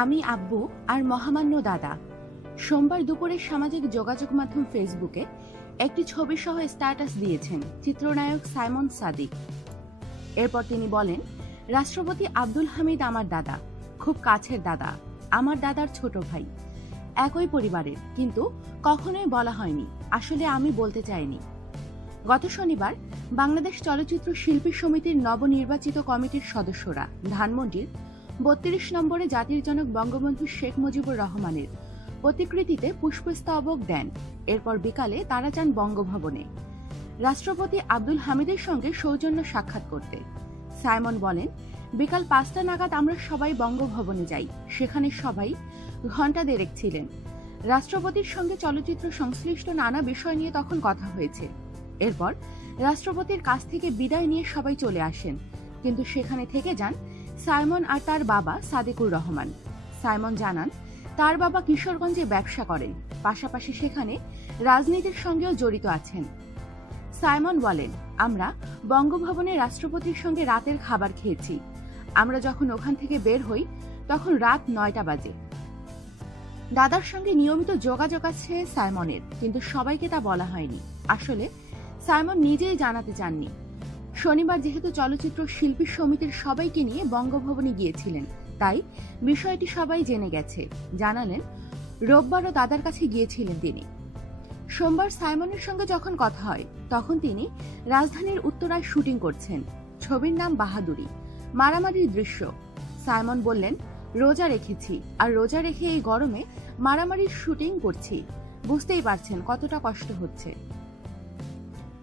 আমি আব্বু আর মহামান্য দাদা। সোমবার দুপুরে সামাজিক যোগাযোগ মাধ্যম ফেসবুকে একটি ছবি সহ স্ট্যাটাস দিয়েছেন চিত্রনায়ক সাইমন সাদিক। এরপর তিনি বলেন, রাষ্ট্রপতি আব্দুল হামিদ আমার দাদা, খুব কাছের দাদা, আমার দাদার ছোট ভাই। একই পরিবারের, কিন্তু কখনোই বলা হয়নি, আসলে আমি বলতে চাইনি। গত শনিবার বাংলাদেশ চলচ্চিত্র শিল্পী সমিতির নবনির্বাচিত কমিটির সদস্যরা ধানমন্ডির বত্রিশ নম্বরে জাতির জনক বঙ্গবন্ধু শেখ মুজিবুর রহমানের প্রতিকৃতিতে পুষ্পস্তবক দেন। এরপর বিকালে তারা যান বঙ্গভবনে। রাষ্ট্রপতি আব্দুল হামিদের সঙ্গে সৌজন্য সাক্ষাৎ করতে। সাইমন বলেন, বিকাল পাঁচটা নাগাদ আমরা সবাই বঙ্গভবনে যাই। সেখানে সবাই ঘণ্টা দেড়েক ছিলেন। রাষ্ট্রপতির সঙ্গে চলচ্চিত্র সংশ্লিষ্ট নানা বিষয় নিয়ে তখন কথা হয়েছে। এরপর রাষ্ট্রপতির কাছ থেকে বিদায় নিয়ে সবাই চলে আসেন। কিন্তু সেখানে থেকে যান সাইমন আর তার বাবা সাদেকুর রহমান। সাইমন জানান, তার বাবা কিশোরগঞ্জে ব্যবসা করেন পাশাপাশি সেখানে রাজনীতির সঙ্গেও জড়িত আছেন। সাইমন বলেন, আমরা বঙ্গভবনে রাষ্ট্রপতির সঙ্গে রাতের খাবার খেয়েছি। আমরা যখন ওখান থেকে বের হই, তখন রাত নয়টা বাজে। দাদার সঙ্গে নিয়মিত যোগাযোগ আছে সাইমনের, কিন্তু সবাইকে তা বলা হয়নি। আসলে সাইমন নিজেই জানাতে চাননি। শনিবার যেহেতু চলচ্চিত্র শিল্পী সমিতির সবাইকে নিয়ে বঙ্গভবনে গিয়েছিলেন, তাই বিষয়টি সবাই জেনে গেছে। জানালেন রোববারও দাদার কাছে গিয়েছিলেন তিনি। সোমবার সাইমনের সঙ্গে যখন কথা হয়, তখন তিনি রাজধানীর উত্তরায় শুটিং করছেন। ছবির নাম বাহাদুরি। মারামারির দৃশ্য। সাইমন বললেন, রোজা রেখেছি, আর রোজা রেখে এই গরমে মারামারির শুটিং করছি। বুঝতেই পারছেন কতটা কষ্ট হচ্ছে।